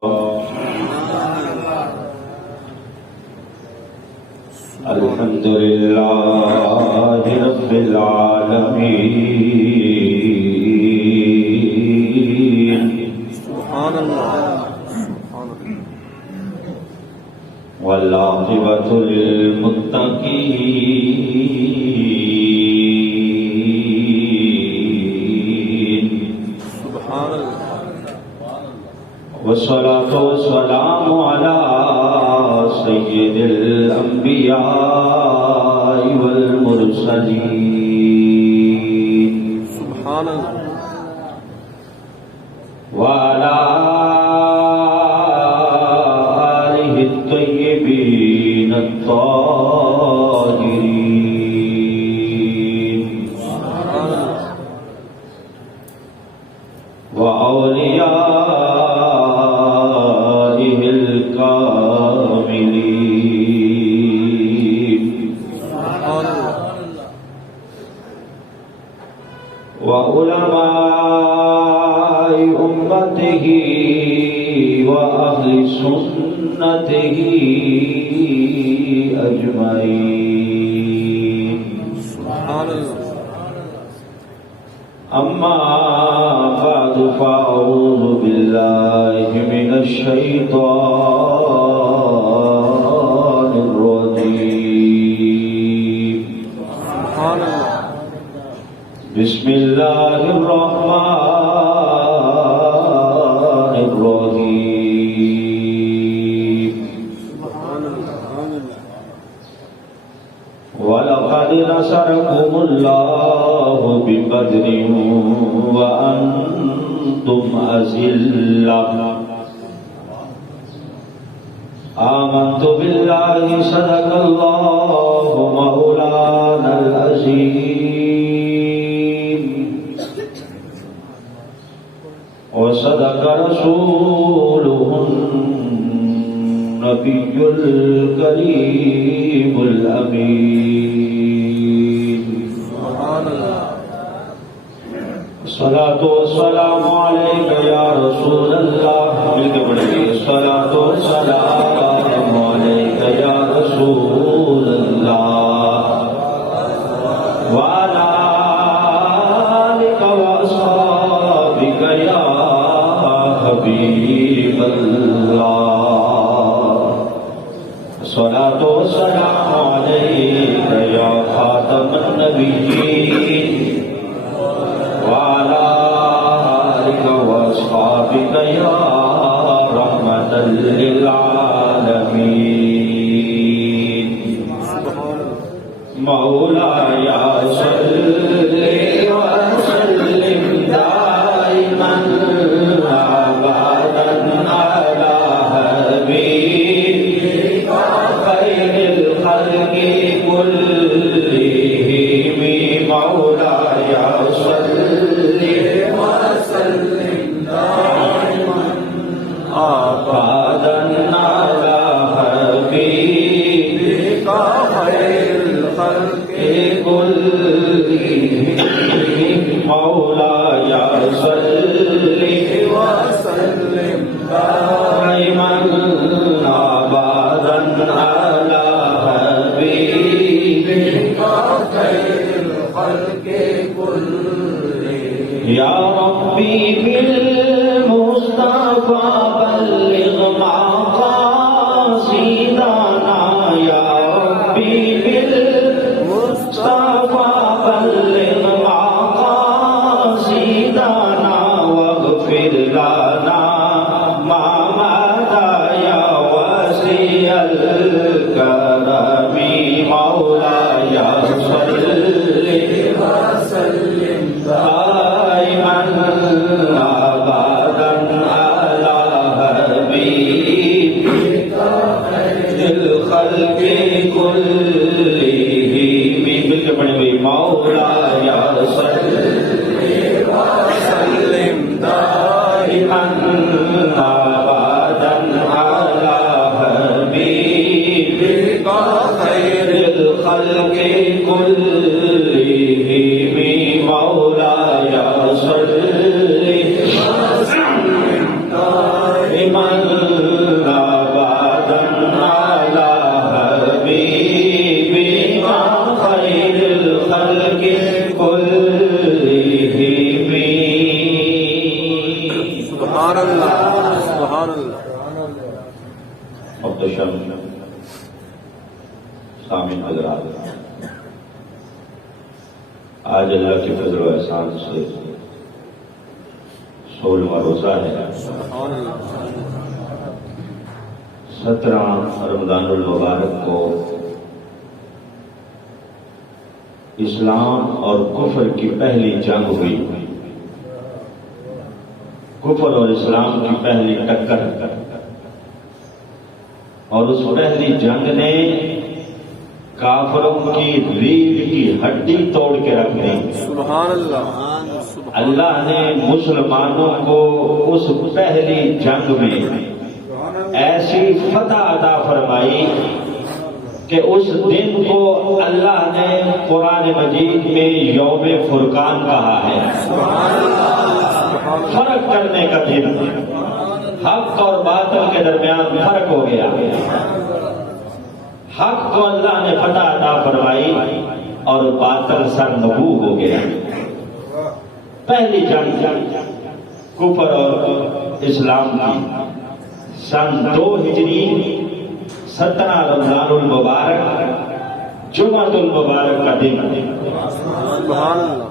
الحمد لله رب العالمين. سبحان الله. والعاقبة للمتقين. سبحان الله. والصلاة والسلام على سيد الأنبياء والمرسلين. سبحان الله. وعلى آله الطيبين الطاهرين. سبحان الله. وأوليائه الكاملين. سبحان الله. وعلماء أمته وأهل سنته أجمعين. سبحان الله. أما بعد فأعوذ بالله من الشيطان الرجيم. سبحان الله. بسم الله الرحمن الرحيم. سبحان الله. ولقد نصركم الله ببدر وأنتم أذلة. آمنت بالله صدق الله مولانا العظيم وصدق رسوله النبي الكريم الأمين. سبحان الله. الصلاة والسلام عليك يا رسول الله. مل کے پڑھیں. الصلاة والسلام عليك يا رسول الله وعلى آلك وأصحابك يا حبيب الله. الصلاة والسلام عليك يا خاتم النبيين وعلى آلك وأصحابك يا رحمة للعالمين. مولاي صل وسلم دائما أبدا على حبيبك خير الخلق كلهم. مولاي صل وسلم دائما أبدا على حبيبك خير الخلق كلهم. مولاي صل وسلم دائما أبدا على حبيبك خير الخلق كلهم. يا ربي بالمصطفى بلغ مقاصدنا. يا ربي بالمصطفى بلغ مقاصدنا واغفر لنا ما مضى يا واسع الكرم. مولاي صل وسلم دائما سبحان اللہ محتشم سامعین حضرات، آج اللہ کے فضل و احسان سے 16واں روزہ ہے۔ سبحان اللہ 17 رمضان المبارک کو اسلام اور کفر کی پہلی جنگ ہوئی، کفر اور اسلام کی پہلی ٹکر، اور اس پہلی جنگ نے کافروں کی ریڑھ کی ہڈی توڑ کے رکھ دی۔ سبحان اللہ اللہ نے مسلمانوں کو اس پہلی جنگ میں ایسی فتح عطا فرمائی کہ اس دن کو اللہ نے قرآن مجید میں یوم فرقان کہا ہے، فرق کرنے کا دن، حق اور باطل کے درمیان فرق ہو گیا، حق کو اللہ نے فتح عطا فرمائی اور باطل سرنگو ہو گیا۔ پہلی جنگ کفر اور اسلام کی سن 2 ہجری 17 رمضان المبارک جمعۃ المبارک کا دن، سبحان اللہ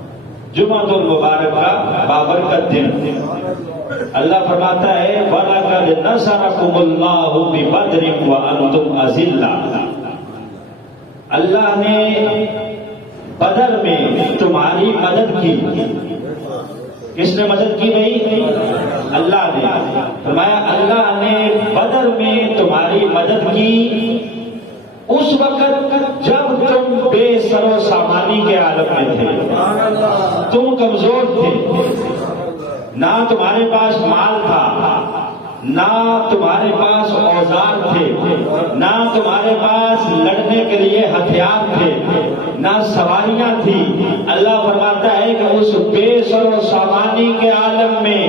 جمعۃ المبارک کا بابرکت دن۔ اللہ فرماتا ہے وَلَقَدْ نَصَرَكُمُ اللَّهُ بِبَدْرٍ وَأَنْتُمْ أَذِلَّةٌ، اللہ نے بدر میں تمہاری مدد کی۔ کس نے مدد کی بھائی؟ اللہ نے۔ فرمایا اللہ نے بدر میں تمہاری مدد کی اس وقت جب تم بے سر و سامانی کے عالم میں تھے، تم کمزور تھے، نہ تمہارے پاس مال تھا، نہ تمہارے پاس اوزار تھے، نہ تمہارے پاس لڑنے کے لیے ہتھیار تھے، نہ سواریاں تھی۔ اللہ فرماتا ہے کہ اس بے سر و سامانی کے عالم میں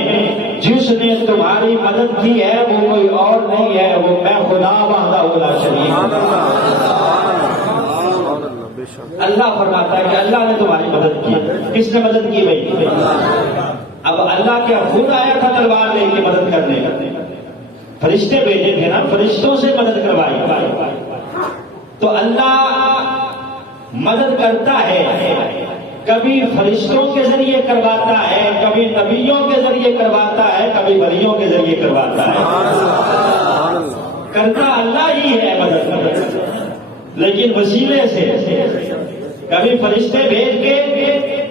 جس نے تمہاری مدد کی ہے وہ کوئی اور نہیں ہے، وہ میں خدا وحدہ لا شریک ہوں۔ اللہ فرماتا ہے کہ اللہ نے تمہاری مدد کی۔ کس نے مدد کی بھائی؟ اب اللہ کیا خود آیا تھا تلوار لے کے مدد کرنے؟ فرشتے بھیجے تھے نا، فرشتوں سے مدد کروائی۔ تو اللہ مدد کرتا ہے، کبھی فرشتوں کے ذریعے کرواتا ہے، کبھی نبیوں کے ذریعے کرواتا ہے، کبھی ولیوں کے ذریعے کرواتا ہے۔ کرتا اللہ ہی ہے مدد، لیکن وسیلے سے کبھی فرشتے بھیج کے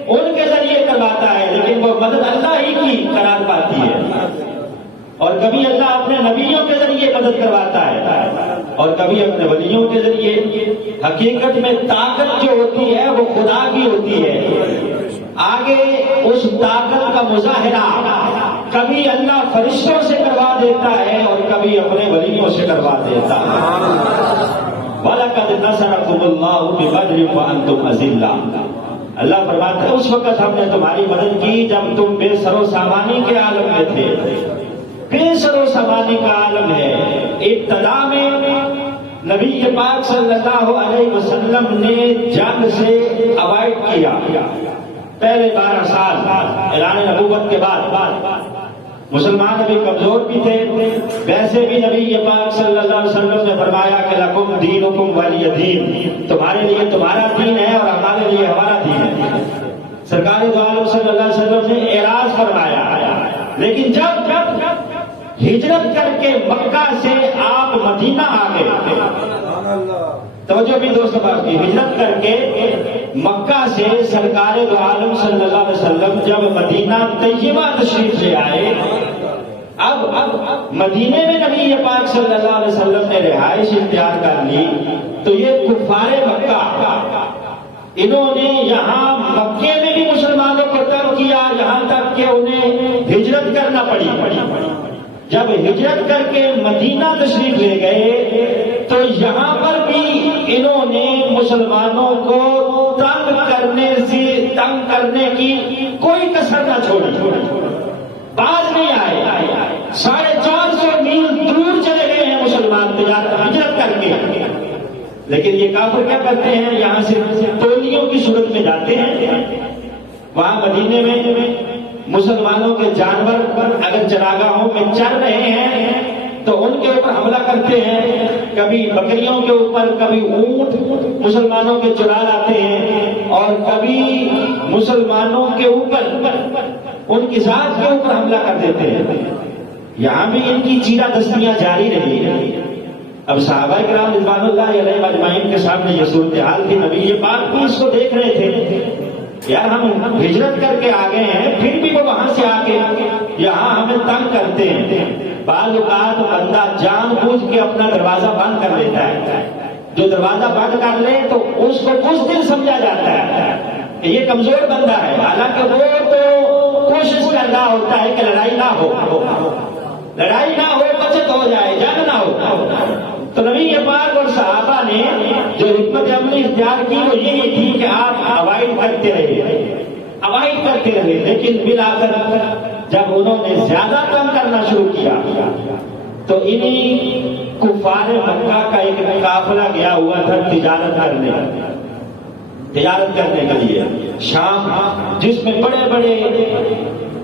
ان کے ذریعے کرواتا ہے، لیکن وہ مدد اللہ ہی کی قرار پاتی ہے۔ اور کبھی اللہ اپنے نبیوں کے ذریعے مدد کرواتا ہے اور کبھی اپنے ولیوں کے ذریعے۔ حقیقت میں طاقت جو ہوتی ہے وہ خدا کی ہوتی ہے، آگے اس طاقت کا مظاہرہ کبھی اللہ فرشتوں سے کروا دیتا ہے اور کبھی اپنے ولیوں سے کروا دیتا ہے۔ وَلَقَدْ نَصَرَكُمُ اللَّهُ بِبَدْرٍ وَأَنْتُمْ أَذِلَّةٌ، اللہ فرماتا ہے اس وقت ہم نے تمہاری مدد کی جب تم بے سر و سامانی کے عالم میں تھے۔ بے سر و سامانی کا عالم ہے۔ ابتدا میں نبی پاک صلی اللہ علیہ وسلم نے جنگ سے اوائڈ کیا، پہلے 12 سال اعلان نبوت کے بعد مسلمان ابھی کمزور بھی تھے، ویسے بھی نبی پاک صلی اللہ علیہ وسلم نے فرمایا کہ لکم دینکم ولی دین، تمہارے لیے تمہارا دین ہے اور ہمارے لیے ہمارا دین ہے۔ سرکار دو عالم صلی اللہ علیہ وسلم نے اعراض فرمایا، لیکن جب ہجرت کر کے مکہ سے آپ مدینہ آ گئے، توجہ بھی دوست بات کی، ہجرت کر کے مکہ سے سرکار دو عالم صلی اللہ علیہ وسلم جب مدینہ طیبہ تشریف لے آئے، اب مدینے میں نبی پاک صلی اللہ علیہ وسلم نے رہائش اختیار کر لی، تو یہ کفار مکہ انہوں نے یہاں مکے میں بھی مسلمانوں کو تنگ کیا، یہاں تک کہ انہیں ہجرت کرنا پڑی۔ جب ہجرت کر کے مدینہ تشریف لے گئے تو یہاں پر بھی انہوں نے مسلمانوں کو تنگ کرنے کی کوئی کسر نہ چھوڑی، باز نہیں آئے۔ 450 میل دور چلے گئے ہیں مسلمان تجارت ہجرت کر کے، لیکن یہ کافر کیا کرتے ہیں، یہاں سے تولیوں کی صورت میں جاتے ہیں، وہاں مدینے میں مسلمانوں کے جانور اگر چراگاہوں میں چر رہے ہیں تو ان کے اوپر حملہ کرتے ہیں، کبھی بکریوں کے اوپر، کبھی اونٹ مسلمانوں کے چرا لاتے ہیں، اور کبھی مسلمانوں کے اوپر ان کی ذات کے اوپر حملہ کر دیتے ہیں۔ یہاں بھی ان کی چیرہ دستیاں جاری رہی۔ اب صحابہ کرام رضوان اللہ علیہ اجمعین کے سامنے یہ صورتحال تھی، نبی پاک بھی اس کو دیکھ رہے تھے، یار ہم ہجرت کر کے آ گئے ہیں، پھر بھی وہ وہاں سے آ کے یہاں ہمیں تنگ کرتے ہیں۔ بعض اوقات بندہ جان بوجھ کے اپنا دروازہ بند کر لیتا ہے، جو دروازہ بند کر لے تو اس کو کچھ دن سمجھا جاتا ہے کہ یہ کمزور بندہ ہے، حالانکہ وہ تو کوشش کر رہا ہوتا ہے کہ لڑائی نہ ہو، بچت ہو جائے، جنگ نہ ہو۔ تو نبی پاک اور صحابہ نے جو حکمت عملی اختیار کی وہ یہی تھی کہ آپ اوائڈ کرتے رہے، لیکن بالآخر جب انہوں نے زیادہ کم کرنا شروع کیا تو انہی کفار مکہ کا ایک قافلہ گیا ہوا تھا تجارت کرنے کے لیے شام، جس میں بڑے بڑے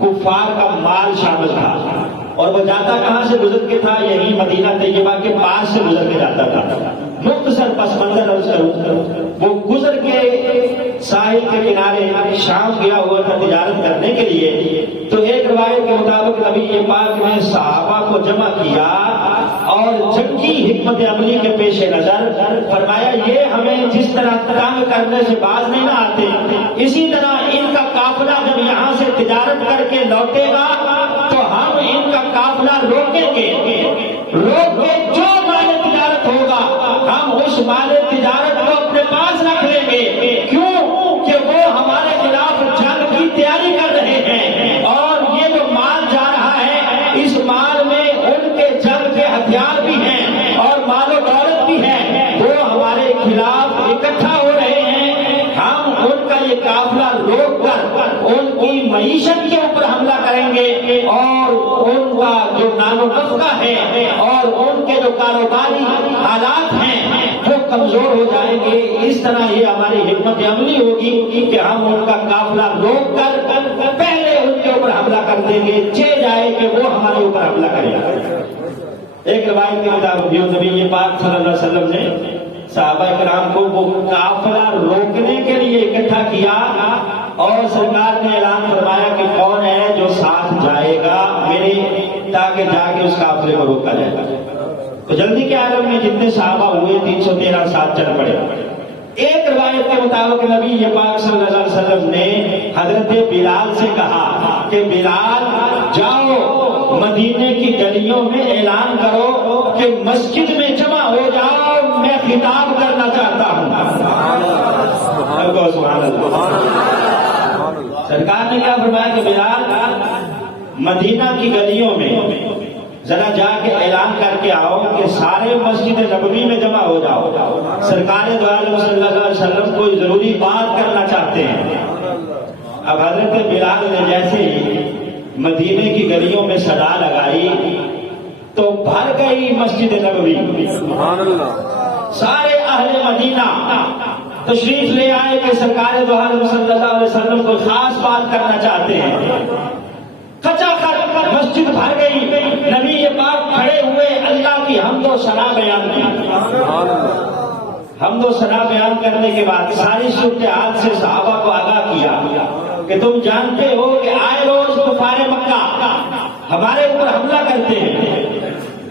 کفار کا مال شامل تھا، اور وہ جاتا کہاں سے گزر کے تھا؟ یہی مدینہ طیبہ کے پاس سے گزر کے جاتا تھا۔ مختصر پس منظر عرض کروں، وہ گزر کے ساحل کے کنارے شام گیا ہوا تھا تجارت کرنے کے لیے۔ تو ایک روایت کے مطابق نبی پاک نے صحابہ کو جمع کیا اور جنگی حکمت عملی کے پیش نظر فرمایا یہ ہمیں جس طرح تنگ کرنے سے باز نہیں نہ آتے، اسی طرح ان کا قافلہ جب یہاں سے تجارت کر کے لوٹے گا تو ہم ان کا قافلہ روکیں گے، روک کے جو مال تجارت ہوگا ہم اس مال تجارت کو اپنے پاس رکھ لیں گے۔ کیوں کہ وہ ہمارے خلاف جنگ کی تیاری کر رہے ہیں، اور یہ جو مال جا رہا ہے اس مال میں ان کے جنگ کے ہتھیار بھی ہیں اور مال و دولت بھی ہے، وہ ہمارے خلاف اکٹھا ہو رہے ہیں۔ ہم ان کا یہ قافلہ روک کر ان کی معیشت کے اوپر حملہ کریں گے، اور ان کا جو نان و نفقہ ہے اور ان کے جو کاروباری حالات ہیں وہ کمزور ہو جائیں گے۔ اس طرح یہ ہماری حکمت عملی ہوگی کہ ہم ان کا قافلہ روک کر پہلے ان کے اوپر حملہ کر دیں گے، چہ جائے کہ وہ ہمارے اوپر حملہ کریں گے۔ ایک روایت کے مطابق نبی پاک صلی اللہ علیہ وسلم نے صحابہ کرام کو وہ قافلہ روکنے کے لیے اکٹھا کیا، اور سرکار نے اعلان فرمایا کہ کون ہے جو ساتھ جائے گا میرے، تاکہ جا کے اس قافلے کو روکا جائے گا۔ تو جلدی کے عالم میں جتنے صحابہ ہوئے 313 ساتھ چل پڑے۔ ایک روایت کے مطابق نبی پاک صلی اللہ علیہ وسلم نے حضرت بلال سے کہا کہ بلال جاؤ مدینے کی گلیوں میں اعلان کرو کہ مسجد میں جمع ہو جاؤ، میں خطاب کرنا چاہتا ہوں۔ سبحان اللہ۔ سرکار نے کیا فرمایا کہ بلال مدینہ کی گلیوں میں ذرا جا کے اعلان کر کے آؤ کہ سارے مسجد نبوی میں جمع ہو جاؤ، سرکار دو عالم صلی اللہ علیہ وسلم کوئی ضروری بات کرنا چاہتے ہیں۔ اب حضرت بلال نے جیسے ہی مدینے کی گلیوں میں صدا لگائی تو بھر گئی مسجد نبوی، سبحان اللہ۔ سارے اہل مدینہ تشریف لے آئے کہ سرکار دو عالم صلی اللہ علیہ وسلم کو خاص بات کرنا چاہتے ہیں۔ کچا کر مسجد بھر گئی، نبی پاک کھڑے ہوئے اللہ کی حمد و ثنا بیان کی۔ حمد و ثنا بیان کرنے کے بعد ساری صورتحال سے صحابہ کو آگاہ کیا کہ تم جانتے ہو کہ آئے روز کفار مکہ ہمارے اوپر حملہ کرتے ہیں،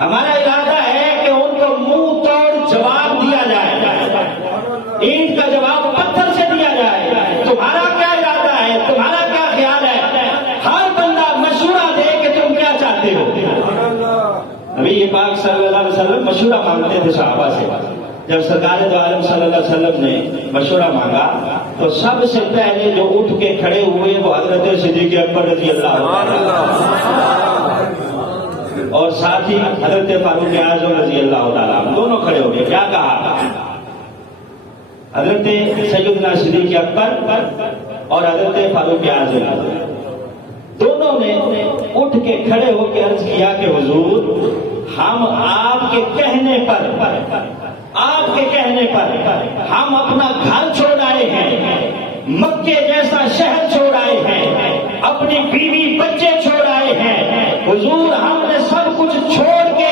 ہمارا ارادہ ہے کہ ان کو منہ توڑ جواب دیا جائے، اینٹ کا جواب پتھر سے دیا جائے۔ تمہارا کیا ارادہ ہے؟ تمہارا کیا خیال ہے؟ ہر بندہ مشورہ دے کہ تم کیا چاہتے ہو۔ نبی پاک صلی اللہ علیہ وسلم مشورہ مانگتے تھے صحابہ سے۔ جب سرکار دو عالم صلی اللہ علیہ وسلم نے مشورہ مانگا تو سب سے پہلے جو اٹھ کے کھڑے ہوئے وہ حضرت صدیق اکبر رضی اللہ عنہ اور ساتھ ہی حضرت فاروق اعظم رضی اللہ تعالیٰ دونوں کھڑے ہو گئے۔ کیا کہا؟ حضرت سیدنا صدیق اکبر اور حضرت فاروق اعظم دونوں نے اٹھ کے کھڑے ہو کے عرض کیا کہ حضور ہم آپ کے کہنے پر ہم اپنا گھر چھوڑ آئے ہیں، مکے جیسا شہر چھوڑ آئے ہیں، اپنی بیوی بچے چھوڑ آئے ہیں، حضور ہم نے سب کچھ چھوڑ کے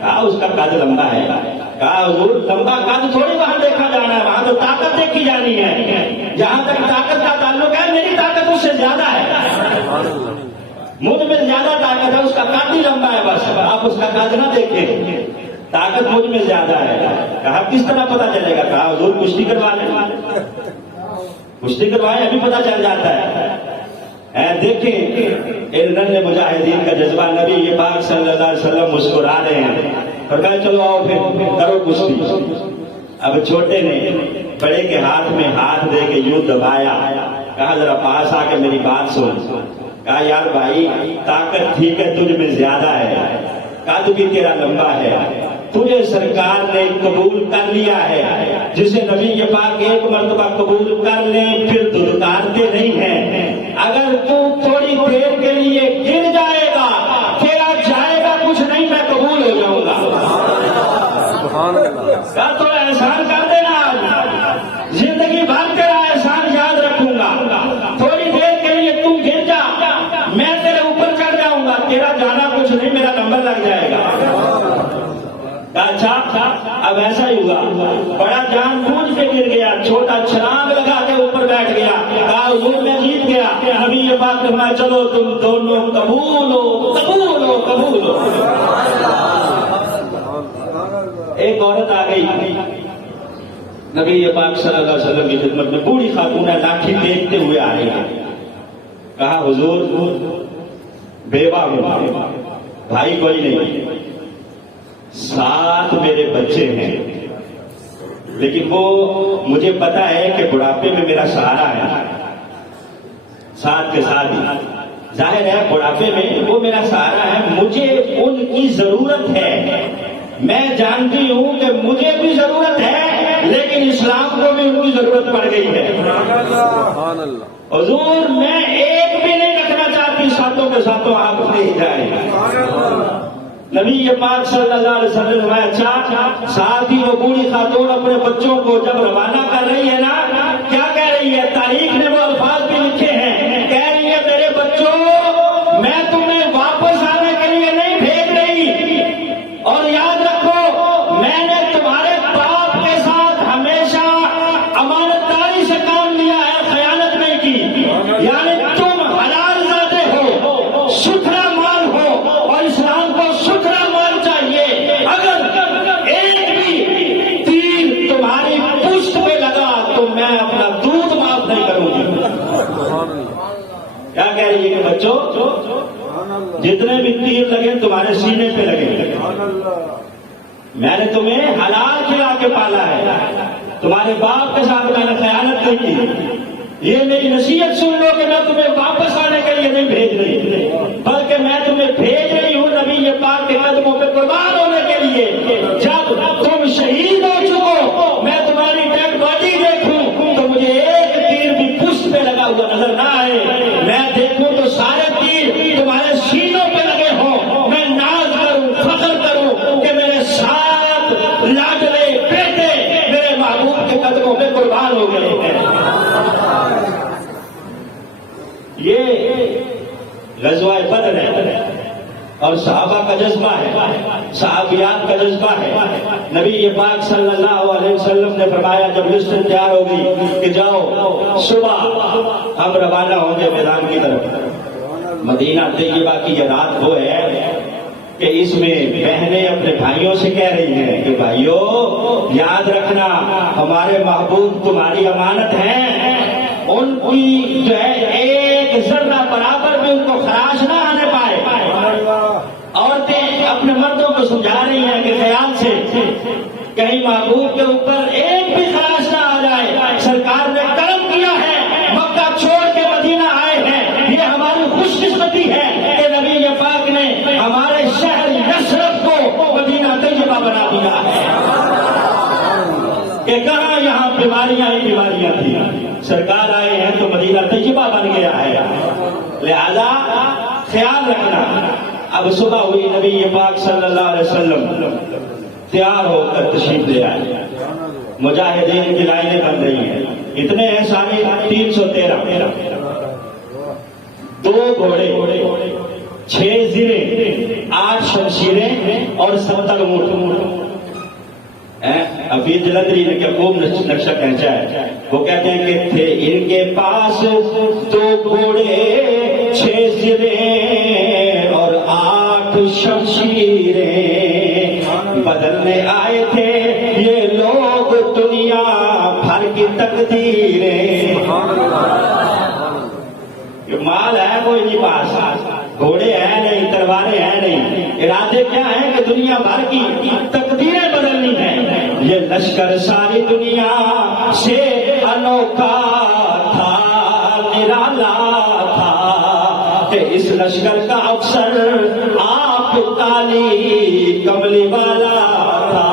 کہا اس کا قد لمبا ہے، کہا حضور لمبا قد تھوڑی وہاں دیکھا جانا ہے، وہاں تو طاقت دیکھی جانی ہے، جہاں تک طاقت کا تعلق ہے میری طاقت اس سے زیادہ ہے، مجھ میں زیادہ طاقت ہے، اس کا قد ہی لمبا ہے، بس آپ اس کا قد نہ دیکھیں، طاقت مجھ میں زیادہ ہے۔ کہا کس طرح پتا چلے گا؟ کہا حضور کشتی کروا لیں، کشتی کروائے ابھی پتا چل جاتا ہے۔ دیکھیں ارنن مجاہدین کا جذبہ، نبی پاک صلی اللہ علیہ وسلم مسکرا رہے ہیں اور کہا چلو آؤ پھر کرو کشتی۔ اب چھوٹے نے بڑے کے ہاتھ میں ہاتھ دے کے یوں دبایا، کہا ذرا پاس آ کے میری بات سن۔ کہا یار بھائی طاقت ٹھیک ہے تجھ میں زیادہ ہے، قد بھی تیرا لمبا ہے، تجھے سرکار نے قبول کر لیا ہے، جسے نبی پاک ایک مرتبہ قبول کر لیں پھر دھتکارتے نہیں ہیں۔ اگر تو تھوڑی دیر کے لیے گر جائے گا، تیرا جائے گا کچھ نہیں، میں قبول ہو جاؤں گا۔ سبحان اللہ۔ کہا تھوڑا احسان کر دینا، زندگی بھر تیرا احسان یاد رکھوں گا، تھوڑی دیر کے لیے تم گر جا، میں تیرے اوپر چڑھ جاؤں گا، تیرا جانا کچھ نہیں، میرا نمبر لگ جائے گا۔ اچھا اب ایسا ہی ہوا، بڑا جان بوجھ کے گر گیا، چھوٹا چھلانگ لگا کے اوپر بیٹھ گیا، کہا حضور میں جیت گیا۔ نبی یہ بات فرمایا چلو تم دونوں قبول ہو، قبول ہو، قبول ہو۔ ایک عورت آ گئی نبی پاک صلی اللہ علیہ وسلم کی خدمت میں، بوڑھی خاتون ہے، لاٹھی دیکھتے ہوئے آ رہی ہے۔ کہا حضور بیوہ ہوں، بھائی کوئی نہیں، 7 میرے بچے ہیں، لیکن وہ مجھے پتا ہے کہ بڑھاپے میں میرا سہارا ہے، 7 کے ساتھ ہی ظاہر ہے بڑھاپے میں وہ میرا سہارا ہے، مجھے ان کی ضرورت ہے، میں جانتی ہوں کہ مجھے بھی ضرورت ہے، لیکن اسلام کو بھی ان کی ضرورت پڑ گئی ہے۔ سبحان اللہ۔ حضور میں ایک بھی نہیں رکھنا چاہتی، 7 کے ساتوں آپ لے جائیں۔ نبی پاک صلی اللہ علیہ وسلم نے اچھا ساتھ ہی وہ بوڑھی خاتون اپنے بچوں کو جب روانہ کر رہی ہے نا، کیا کہہ رہی ہے؟ تاریخ نے وہ الفاظ بھی لکھے ہیں، کہہ رہی ہے میرے بچوں میں تمہیں واپس آنے کے لیے نہیں بھیج رہی، اور یاد رکھو میں نے تمہارے باپ کے ساتھ ہمیشہ امانتداری سے کام لیا ہے، خیانت نہیں کی، یعنی تم حلال زادے ہو، ستھرا مال ہو، اور اسلام کو ستھرا مال چاہیے، اگر ایک بھی تیر تمہاری پشت پہ لگا تو میں اپنا دودھ معاف نہیں کروں گی۔ کیا کہہ رہی ہے کہ بچوں جتنے بھی تیر لگے تمہارے سینے پہ لگے، میں نے تمہیں حلال کھلا کے پالا ہے، تمہارے باپ کے ساتھ میں نے خیانت نہیں کی، یہ میری نصیحت سن لو کہ میں تمہیں واپس آنے کے لیے نہیں بھیج رہی، بلکہ میں تمہیں بھیج رہی ہوں نبی یہ پاک کے قدموں پہ قربان ہونے کے لیے۔ جب تم شہید ہو چکو، میں تمہاری ڈیڈ باڈی دیکھوں تو مجھے ایک تیر بھی پشت پہ لگا ہوا نظر نہ آئے، میں دیکھوں تو سارے تیر تمہارے سینوں پہ لگے ہوں، میں ناز کروں، فخر کروں کہ میرے 7 لاڈلے بیٹے میرے محبوب کے قدموں پہ قربان ہو گئے ہیں۔ یہ غزوہ بدر ہے اور صحابہ کا جذبہ ہے، صحابیات کا جذبہ ہے۔ نبی پاک صلی اللہ علیہ وسلم نے فرمایا جب لسٹ تیار ہوگی کہ جاؤ صبح ہم روانہ ہوں گے میدان کی طرف۔ مدینہ طیبہ کی یہ رات وہ ہے کہ اس میں بہنیں اپنے بھائیوں سے کہہ رہی ہیں کہ بھائیو یاد رکھنا ہمارے محبوب تمہاری امانت ہیں، ان کی جو ہے ایک ذرہ برابر بھی ان کو خراش نہ آنے پائے۔ عورتیں اپنے مردوں کو سمجھا رہی ہیں کہ خیال سے کہیں محبوب کے اوپر ایک بھی خراش نہ آ جائے، سرکار نے کرم کیا ہے، مکہ چھوڑ کے مدینہ آئے ہیں، یہ ہماری خوش قسمتی ہے کہ نبی پاک نے ہمارے شہر یثرب کو مدینہ طیبہ بنا دیا ہے، کہ کہاں یہاں بیماریاں ہی بیماریاں تھیں، سرکار آئے ہیں تو مدینہ طیبہ بن گیا ہے، لہذا خیال رکھنا۔ اب صبح ہوئی، نبی پاک صلی اللہ علیہ وسلم تیار ہو کر تشریف لے آئے، مجاہدین کی لائنیں بن رہی ہیں، اتنے ہیں سامنے 313، 2 گھوڑے 6 زریں 8 شمشیریں اور 70 اونٹ. ابھی جلندری نے کیا خوب نقشہ کھینچا ہے. وہ کہتے ہیں کہ تھے ان کے پاس 2 گھوڑے 6 زریں اور 8 شمشیریں. بدلنے آئے تھے یہ لوگ دنیا بھر کی تقدیریں. مال ہے کوئی نہیں پاس، گھوڑے ہیں نہیں، تلواریں ہیں نہیں، ارادے کیا ہیں کہ دنیا بھر کی تقدیریں بدلنی ہیں. یہ لشکر ساری دنیا سے انوکھا تھا، نرالا تھا کہ اس لشکر کا افسر آپ کالی کملی والا تھا.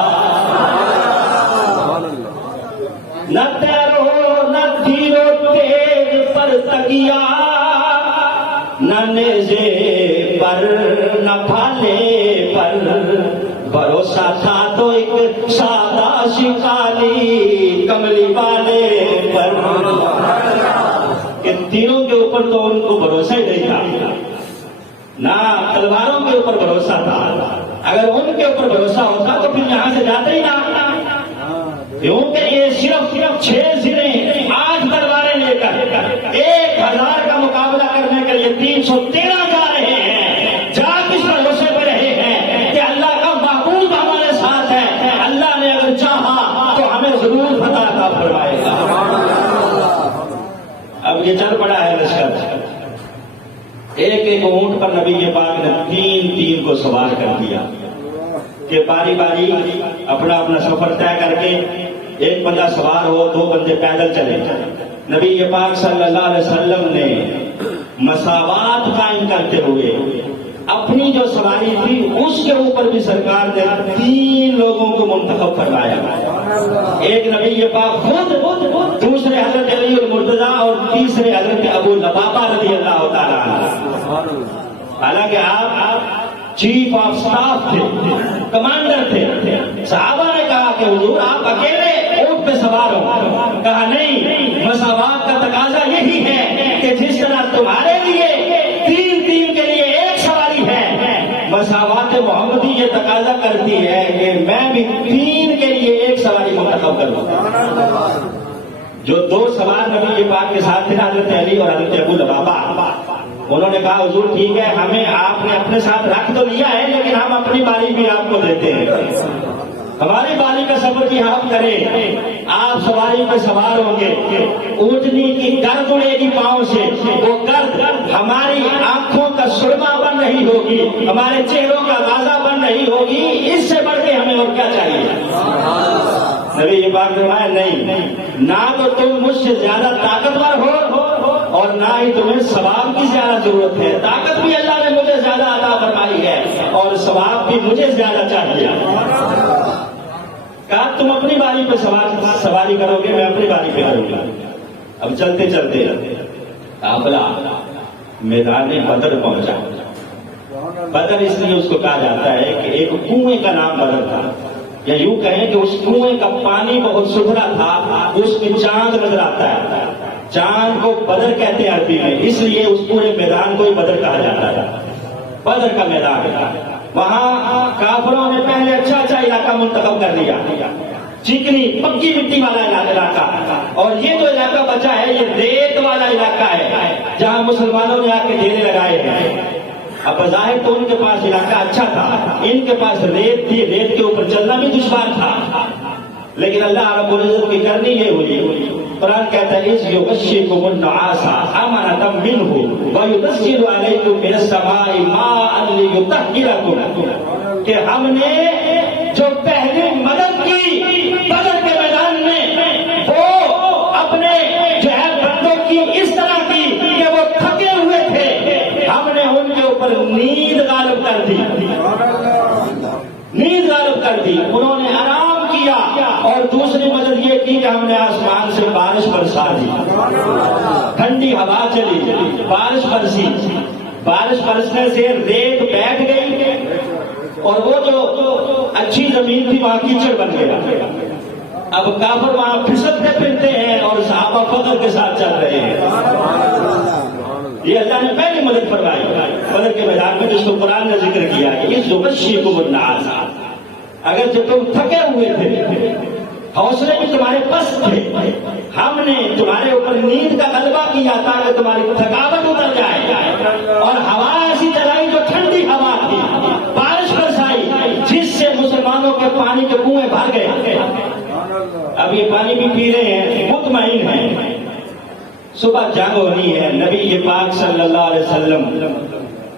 نہ تیرو نہ تیرو تیز پر تکیا، نہ نیزے پر نہ بھالے پر، بھروسہ تھا تو ایک سادہ شکالی کملی والے پر. کہ تیروں کے اوپر تو ان کو بھروسہ ہی نہیں تھا، نہ تلواروں کے اوپر بھروسہ تھا. اگر ان کے اوپر بھروسہ ہوتا تو پھر یہاں سے جاتے ہی نہ. کیونکہ یہ صرف 6 زریں 8 تلواریں لے کر 1000 کا مقابلہ کرنے کے لیے 313 جا رہے ہیں. جا کس بھروسے پہ رہے ہیں کہ اللہ کا محبوب ہمارے ساتھ ہے، اللہ نے اگر چاہا تو ہمیں ضرور فتح عطا فرمائے گا. اب یہ چل پڑا ہے لشکر. ایک اونٹ پر نبی کے پاک نے 3 کو سوار کر دیا کہ باری باری اپنا سفر طے کر کے ایک بندہ سوار ہو، 2 بندے پیدل چلے. نبی پاک صلی اللہ علیہ وسلم نے مساوات قائم کرتے ہوئے اپنی جو سواری تھی اس کے اوپر بھی سرکار نے 3 لوگوں کو منتخب فرمایا. ایک نبی پاک خود، دوسرے حضرت علی المرتضیٰ اور تیسرے حضرت ابو لبابہ رضی اللہ تعالیٰ عنہ. حالانکہ آپ چیف آف سٹاف تھے، کمانڈر تھے. صحابہ نے کہا کہ حضور آپ اکیلے اونٹ پہ سوار ہو. کہا نہیں، مساوات کا تقاضا یہی ہے کہ جس طرح تمہارے لیے 3 کے لیے ایک سواری ہے، مساوات محمدی یہ تقاضا کرتی ہے کہ میں بھی 3 کے لیے ایک سواری منتخب کروں. جو 2 سوار نبی پاک کے ساتھ تھے، حضرت علی اور حضرت ابو لبابہ، انہوں نے کہا حضور ٹھیک ہے، ہمیں آپ نے اپنے ساتھ رکھ تو لیا ہے لیکن ہم اپنی باری بھی آپ کو دیتے ہیں. ہماری باری کا سفر بھی ہم کریں. آپ سواری پہ سوار ہوں گے، اونٹنی کی گرد اڑے گی پاؤں سے، وہ گرد ہماری آنکھوں کا سرما بن رہی ہوگی، ہمارے چہروں کا غازہ بن رہی ہوگی. اس سے بڑھ کے ہمیں اور کیا چاہیے؟ نبی یہ بات فرمایا نہیں، نہ تو تم مجھ سے زیادہ طاقتور ہو اور نہ ہی تمہیں ثواب کی زیادہ ضرورت ہے. طاقت بھی اللہ نے مجھے زیادہ عطا فرمائی ہے اور ثواب بھی مجھے زیادہ چاہیے. کہا تم اپنی باری پہ سواری کرو گے، میں اپنی باری پہ کروں گا. اب چلتے چلتے قافلہ میدان بدر پہنچا. بدر اس لیے اس کو کہا جاتا ہے کہ ایک کنویں کا نام بدر تھا، یا یوں کہیں کہ اس کنویں کا پانی بہت ستھرا تھا، اس میں چاند نظر آتا ہے. چاند کو بدر کہتے ہیں عربی میں، اس لیے اس پورے میدان کو ہی بدر کہا جاتا ہے. بدر کا میدان تھا. وہاں کافروں نے پہلے اچھا علاقہ منتخب کر لیا، چکنی پکی مٹی والا علاقہ، اور یہ جو علاقہ بچا ہے یہ ریت والا علاقہ ہے جہاں مسلمانوں نے آ کے ڈیرے لگائے ہیں. اب بظاہر تو ان کے پاس علاقہ اچھا تھا، ان کے پاس ریت تھی، ریت کے اوپر چلنا بھی دشوار تھا. لیکن اللہ رب العزت کی کرنی یہ ہوئی. قرآن کہتا ہے اِذْ يُغَشِّيكُمُ النُّعَاسَ أَمَنَةً مِّنْهُ وَيُنَزِّلُ عَلَيْكُم مِّنَ السَّمَاءِ مَاءً لِّيُطَهِّرَكُمْ. کہ ہم نے جو پہلی مدد کی بدر کے میدان میں، وہ اپنے جو ہے بندوں کی اس طرح کی کہ وہ تھکے ہوئے تھے، ہم نے ان کے اوپر نیند غالب کر دی. نیند غالب کر دی، انہوں نے آرام کیا. اور دوسری مدد یہ کی کہ ہم نے آسمان سے بارش برسا دی، ٹھنڈی ہوا چلی، بارش برسی. بارش برسنے سے ریت بیٹھ گئی اور وہ جو اچھی زمین تھی وہاں کیچڑ بن گیا. اب کافر وہاں پھسلتے پھرتے ہیں اور صحابہ فخر کے ساتھ چل رہے ہیں. یہ اللہ نے پہلی مدد فرمائی بدر کے میدان میں، جس کو قرآن نے ذکر کیا کہ اس یبشرکم الناس، اگر جب تم تھکے ہوئے تھے، حوصلے بھی تمہارے پست تھے، ہم نے تمہارے اوپر نیند کا غلبہ کیا تاکہ تمہاری تھکاوٹ اتر جائے، اور ہوا ایسی چلائی جو ٹھنڈی ہوا تھی، بارش برسائی جس سے مسلمانوں کے پانی کے کنویں بھر گئے۔ اب یہ پانی بھی پی رہے ہیں، مطمئن ہیں۔ صبح جنگ ہونی ہے، نبی پاک صلی اللہ علیہ وسلم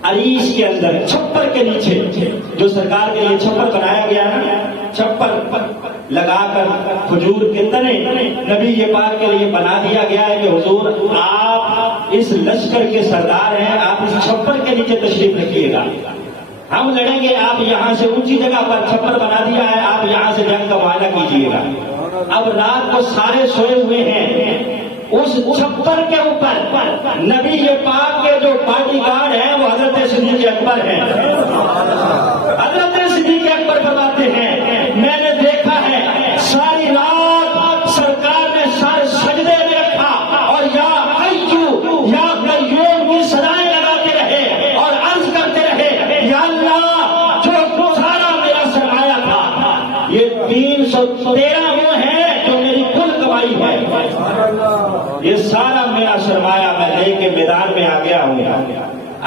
عریش کے اندر چھپر کے نیچے، جو سرکار کے لیے چھپر بنایا گیا ہے، چھپر لگا کر کھجور کے تنے نبی پاک کے لیے بنا دیا گیا ہے کہ حضور آپ اس لشکر کے سردار ہیں، آپ اس چھپر کے نیچے تشریف رکھیے گا، ہم لڑیں گے، آپ یہاں سے اونچی جگہ پر چھپر بنا دیا ہے، آپ یہاں سے جنگ کا معائنہ کیجیے گا۔ اب رات کو سارے سوئے ہوئے ہیں، اس چھپر کے اوپر نبی پاک کے جو باڈی گارڈ ہیں وہ حضرت صدیق اکبر ہیں۔ حضرت صدیق اکبر فرماتے ہیں میں نے دیکھا ہے ساری رات سرکار نے سر سجدے میں رکھا اور یا حیّو یا قیوم کی صدائیں لگاتے رہے اور عرض کرتے رہے یا اللہ جو سارا میرا سرمایہ تھا، یہ 313 وہ ہیں جو میری کل کمائی ہے، یہ سارا میرا سرمایہ میں لے کے میدان میں آ گیا ہوں،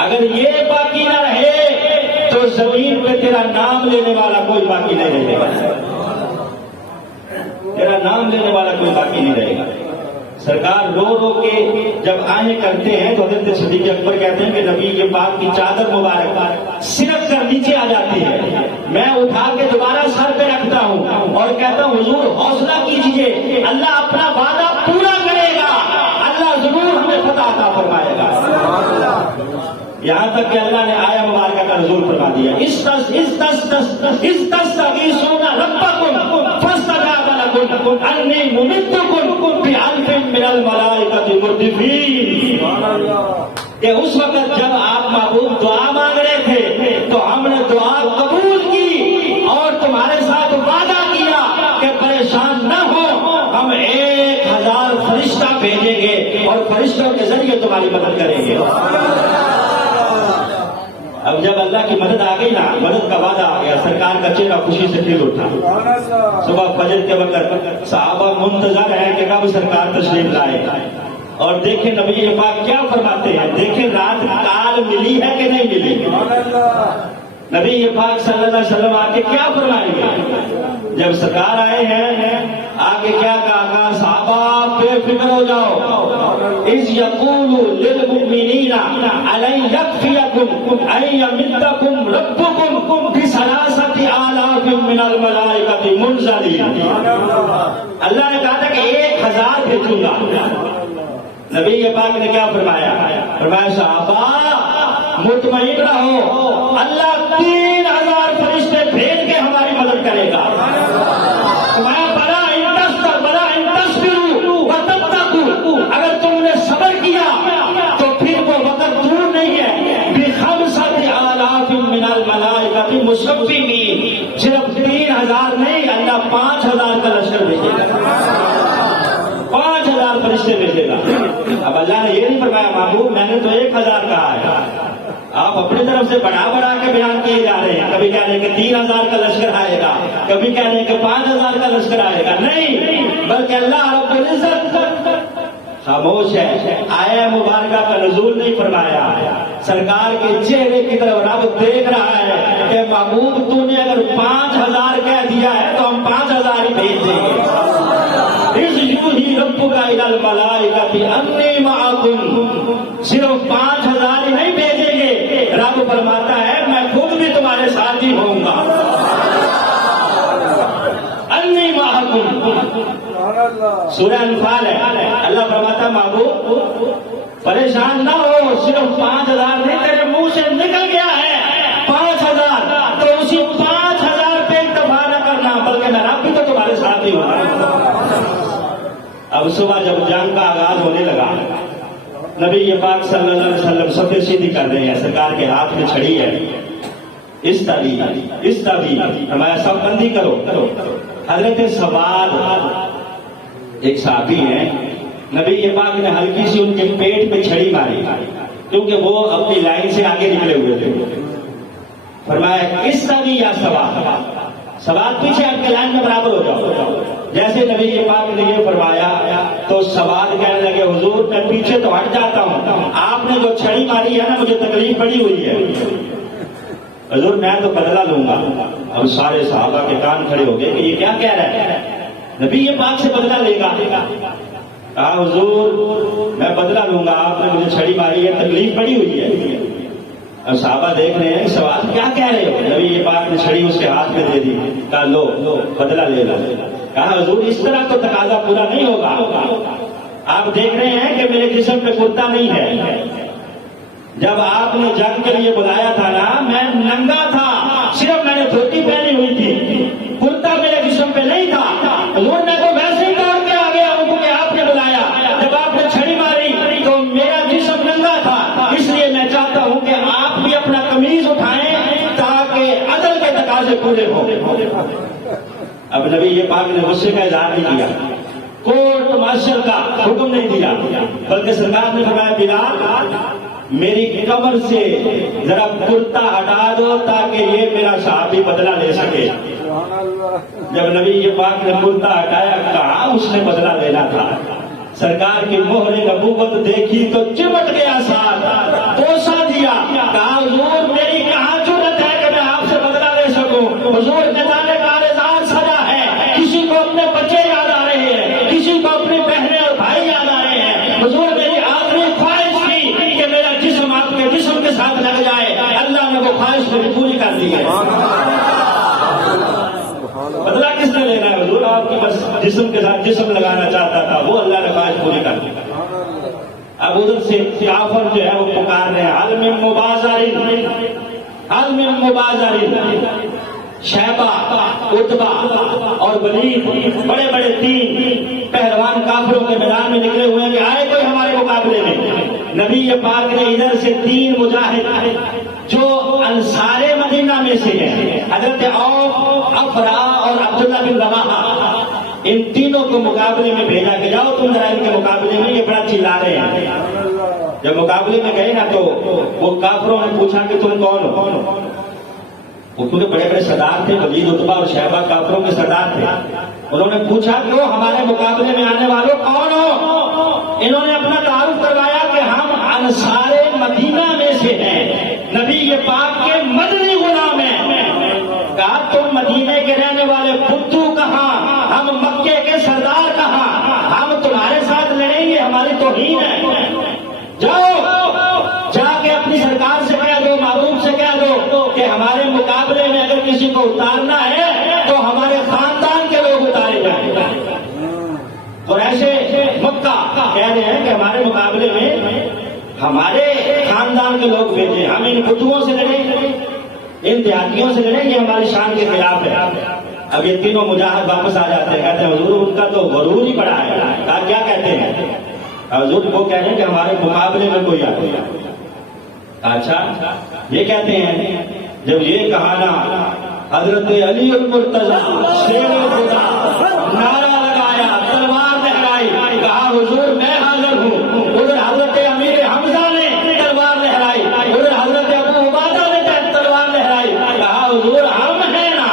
اگر یہ باقی نہ رہے تو زمین پہ تیرا نام لینے والا کوئی باقی نہیں رہے گا، تیرا نام لینے والا کوئی باقی نہیں رہے گا۔ سرکار رو رو کے جب آہیں کرتے ہیں تو حضرت صدیق اکبر کہتے ہیں کہ نبی پاک کی چادر مبارک سرک کر نیچے آ جاتی ہے، میں اٹھا کے دوبارہ سر پہ رکھتا ہوں اور کہتا ہوں حضور حوصلہ کیجئے، اللہ اپنا وعدہ پورا کرے گا، اللہ ضرور ہمیں فتح عطا فرمائے گا۔ یہاں تک کہ اللہ نے آیا مبارکہ کا نزول فرما دیا، استغیثون ربکم فاستجاب لکم انی ممدکم بألف من الملائکۃ مردفین۔ کہ اس وقت جب آپ معبود دعا مانگ رہے تھے تو ہم نے دعا قبول کی اور تمہارے ساتھ وعدہ کیا کہ پریشان نہ ہو، ہم 1000 فرشتہ بھیجیں گے اور فرشتوں کے ذریعے تمہاری مدد کریں گے۔ اب جب اللہ کی مدد آ گئی نا، مدد کا وعدہ آ گیا، سرکار کا چہرہ خوشی سے کھل اٹھا۔ صبح فجر کے وقت صحابہ منتظر ہیں کہ کب سرکار تشریف لائے، اور دیکھیں نبی پاک کیا فرماتے ہیں، دیکھیں رات کال ملی ہے کہ نہیں ملی، نبی پاک صلی اللہ علیہ وسلم آ کے کیا فرمائیں گے؟ جب سرکار آئے ہیں آگے کیا کہا، صحابہ بے فکر ہو جاؤ، اذ یقول للمؤمنین الن یکفیکم ان یمدکم ربکم بثلاثۃ آلاف من الملائکۃ منزلین۔ اللہ نے کہا تھا کہ 1000 بھیجوں گا، نبی پاک نے کیا فرمایا؟ فرمایا صحابہ مطمئن رہو، اللہ 3000 فرشتے بھیج کے ہماری مدد کرے گا۔ اگر تم نے صبر کیا تو پھر وہ وقت دور نہیں ہے، بخمسۃ آلاف من الملائکۃ مصومین، صرف 3000 نہیں، اللہ 5000 کا لشکر بھیجے گا، 5000 فرشتے بھیجے گا۔ اب اللہ نے یہ نہیں فرمایا محبوب میں نے تو 1000 کہا ہے، آپ اپنی طرف سے بڑھا بڑھا کے بیان کیے جا رہے ہیں، کبھی کہہ رہے ہیں کہ 3000 کا لشکر آئے گا، کبھی کہہ رہے ہیں کہ 5000 کا لشکر آئے گا، نہیں، بلکہ اللہ رب العزت خاموش ہے، آیا مبارکہ کا نزول نہیں فرمایا، سرکار کے چہرے کی طرف رب دیکھ رہا ہے کہ محبوب تو نے اگر 5000 کہہ دیا ہے تو ہم 5000 ہی بھیج دیں گے۔ اذ یوحی ربک الی الملائکۃ انی معکم، صرف 5000 ہی نہیں بھیجیں گے، رب فرماتا ہے میں خود بھی تمہارے ساتھ ہی ہوں گا، انی معکم۔ سورہ انفال ہے، اللہ فرماتا محبوب پریشان نہ ہو، صرف 5000 نہیں، تیرے منہ سے نکل گیا ہے 5000، تو اسی 5000 پہ اکتفا نہ کرنا، بلکہ میں رب بھی تو تمہارے ساتھ ہی ہوں۔ اب صبح جب جنگ کا آغاز ہونے لگا، نبی پاک صلی اللہ علیہ وسلم صفیں سیدھی کر رہے ہیں، سرکار کے ہاتھ میں چھڑی ہے، استوی ہمارا سب بندی کرو۔ حضرت سواد ایک صحابی ہیں، نبی پاک نے ہلکی سی ان کے پیٹ پہ چھڑی ماری، کیونکہ وہ اپنی لائن سے آگے نکلے ہوئے تھے. فرمایا اس طبی یا سواد پیچھے آپ کے لائن میں برابر ہو جاؤ. جیسے نبی پاک نے یہ فرمایا تو سواد کہنے لگے حضور میں پیچھے تو ہٹ جاتا ہوں, آپ نے جو چھڑی ماری ہے نا مجھے تکلیف پڑی ہوئی ہے. حضور میں تو بدلہ لوں گا. اب سارے صحابہ کے کان کھڑے ہو گئے کہ یہ کیا کہہ رہا ہے, نبی پاک سے بدلہ لے گا. کہا حضور میں بدلہ لوں گا, آپ نے مجھے چھڑی ماری ہے, تکلیف پڑی ہوئی ہے. اب صحابہ دیکھ رہے ہیں سوال کیا کہہ رہے ہو. نبی پاک نے چھڑی اس کے ہاتھ میں دے دی. کہا لو بدلہ لے لو. کہا حضور اس طرح تو تقاضا پورا نہیں ہوگا. آپ دیکھ رہے ہیں کہ میرے جسم پہ کرتا نہیں ہے. جب آپ نے جنگ کے لیے بلایا تھا نا میں ننگا تھا, صرف میں نے دھوتی پہنی ہوئی تھی, کرتا میرے جسم پہ نہیں تھا. حضور میں تو ویسے ہی دوڑ کے آ گیا ہوں کہ آپ نے بلایا. جب آپ نے چھڑی ماری تو میرا جسم ننگا تھا, اس لیے میں چاہتا ہوں کہ آپ بھی اپنا قمیض اٹھائیں تاکہ عدل کے تقاضے پورے ہوں. اب نبی یہ پاک نے غصے کا اظہار نہیں کیا, کورٹ مارشل کا حکم نہیں دیا, بلکہ سرکار نے فرمایا بلال میری کمر سے ذرا کرتا ہٹا دو تاکہ یہ میرا صحابی بدلہ لے سکے. جب نبی یہ پاک نے کرتا ہٹایا کہا اس نے بدلہ لینا تھا. سرکار کی مہر نبوت دیکھی تو چمٹ گیا ساتھ, بوسا دیا. کہا حضور میری کہاں جرأت ہے کہ میں آپ سے بدلہ لے سکوں. حضور میدان کارزار سجا ہے, کسی کو اپنے بچے یاد آ رہے ہیں, کسی کو اپنی بہنیں اور بھائی یاد آ رہے ہیں. حضور میری آخری خواہش تھی کہ میرا جسم آپ کے جسم کے ساتھ لگ جائے. اللہ نے وہ خواہش میری پوری کر دی ہے. بدلہ کس نے لینا ہے حضور, آپ کی بس جسم کے ساتھ جسم لگانا چاہتا تھا, وہ اللہ نے خواہش پوری کر دی. اب ادھر سے کافر جو ہے وہ پکار رہے ہیں حل من مبازرین, حل من مبازرین. شیبہ, عتبہ اور ولید بڑے بڑے تین پہلوان کافروں کے میدان میں نکلے ہوئے ہیں کہ آئے کوئی ہمارے مقابلے میں. نبی پاک نے ادھر سے تین مجاہد جو انصار مدینہ میں سے ہیں, حضرت عوف, افرا اور عبداللہ بن رواحہ, ان تینوں کو مقابلے میں بھیجا کہ جاؤ تم ذرا ان کے مقابلے میں, یہ بڑا چلا رہے ہیں. جب مقابلے میں گئے نا تو وہ کافروں نے پوچھا کہ تم کون ہو. کیونکہ بڑے بڑے سردار تھے, ولید, عتبہ اور شیبہ کافروں کے سردار تھے. انہوں نے پوچھا کہ وہ ہمارے مقابلے میں آنے والوں کون ہو. انہوں نے اپنا تعارف کروایا کہ ہم انصار مدینہ میں سے ہیں, نبی یہ پاک کے مدنی غلام ہیں. کہا تم مدینے کے رہنے والے بدھو کہاں, ہم مکے کے سردار کہاں, ہم تمہارے ساتھ لڑیں گے, ہماری توہین ہے. جاؤ جا کے اپنی سرکار سے کہہ دو, معروف سے کہہ دو کہ ہمارے مقابلے میں اگر کسی کو اتارنا ہے تو ہمارے خاندان کے لوگ اتارے جائیں. اور ایسے مکہ کہہ رہے ہیں کہ ہمارے مقابلے میں ہمارے خاندان کے لوگ بھیجیں, ہم ان بدھوؤں سے لڑیں, ان دیہاتیوں سے لڑیں, یہ ہماری شان کے خلاف ہے. اب یہ تینوں مجاہد واپس آ جاتے ہیں, کہتے ہیں حضور ان کا تو غرور ہی بڑا ہے. کیا کہتے ہیں حضور, وہ کہہ رہے ہیں کہ ہمارے مقابلے میں کوئی آئے. اچھا یہ کہتے ہیں جب یہ کہا نا حضرت علی المرتضیٰ شیر خدا نعرہ لگایا, تلوار لہرائی, کہا حضور میں حاضر ہوں. ادھر حضرت امیر حمزہ نے تلوار لہرائی, ادھر حضرت ابو عبیدہ نے تلوار لہرائی. کہا حضور ہم ہیں نا,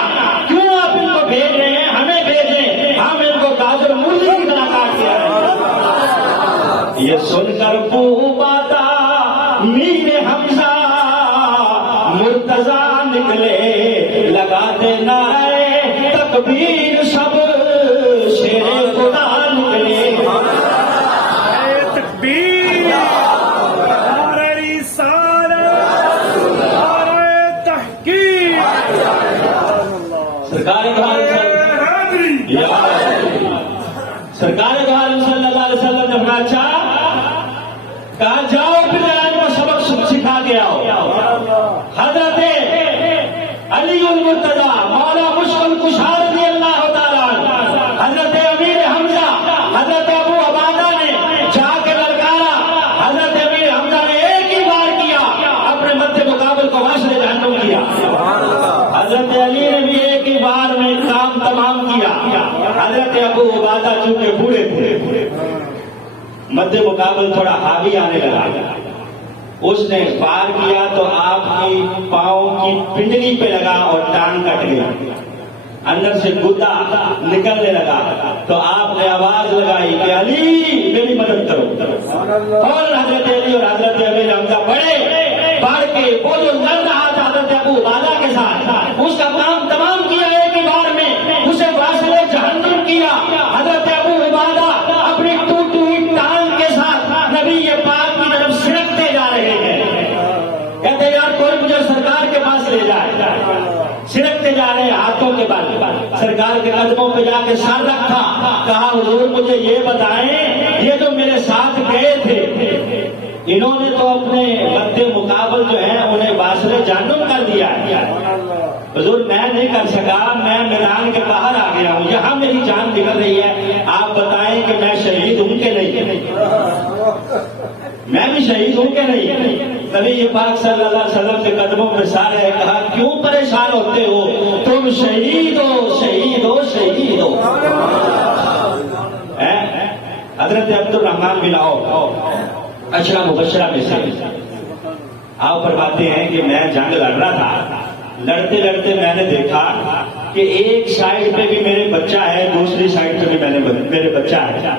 کیوں آپ ان کو بھیج رہے ہیں, ہمیں بھیجیں, ہم ان کو گاجر مولی کی طرح کاٹ دیا. یہ سن کر ابو عبیدہ میر حمزہ مرتضیٰ نکلے لگاتے نعرے تکبیر, سب شیر خدا نکلے. تکبیر, نعرہ رسالت, نعرہ تحقیق. سرکار سرکار صلی اللہ علیہ وسلم نے فرمایا کہا جاؤ پھر آج کو سبق سکھا کے آؤ. حضرت علی المرتضیٰ مولا مشکل کشا رضی اللہ تعالیٰ, حضرت امیر حمزہ, حضرت ابو عبیدہ نے جا کے للکارا. حضرت امیر حمزہ نے ایک ہی بار کیا, اپنے مد مقابل کو واشر جہنم کیا. حضرت علی نے بھی ایک ہی بار میں کام تمام کیا. حضرت ابو عبیدہ چونکہ بوڑھے تھے, مد مقابل تھوڑا حاوی آنے لگا. اس نے وار کیا تو آپ کی پاؤں کی پنڈلی پہ لگا اور ٹانگ کٹ گئی، اندر سے گدا نکلنے لگا، تو آپ نے آواز لگائی کہ علی میری مدد کرو، اور حضرت علی اور حضرت ابی حمزہ بڑے بڑھ کے وہ جو لڑ رہا تھا حضرت ابو عبیدہ کے ساتھ، اس کا کام تمام کیا ایک ہی بار میں، اسے واصل جہنم کیا۔ حضرت ابو عبیدہ اپنی ٹوٹی ہوئی ٹانگ کے ساتھ نبی پاک کی طرف سڑکتے جا رہے ہیں، کہتے یار کوئی مجھے سرکار کے پاس لے جائے، سڑکتے جا رہے ہیں ہاتھوں کے بل، سرکار کے قدموں پہ جا کے سر رکھا، کہا حضور مجھے یہ بتائیں یہ جو میرے ساتھ گئے تھے انہوں نے تو اپنے مد مقابل جو ہے انہیں واصل جہنم کر دیا ہے، حضور میں نہیں کر سکا، میں میدان کے باہر آ گیا ہوں، یہاں میری جان نکل رہی ہے، آپ بتائیں کہ میں شہید ہوں کہ نہیں، میں بھی شہید ہوں کہ نہیں؟ نبی پاک صلی اللہ علیہ وسلم کے قدموں میں سارے ہیں، کہا کیوں پریشان ہوتے ہو، تم شہید ہو شہید ہو شہید ہو۔ حضرت عبد الرحمن بن عوف اشرا مبشرہ میں سے آپ فرماتے ہیں کہ میں جنگ لڑ رہا تھا، لڑتے لڑتے میں نے دیکھا کہ ایک سائڈ پہ بھی میرے بچہ ہے، دوسری سائڈ پہ بھی میرے بچہ ہے،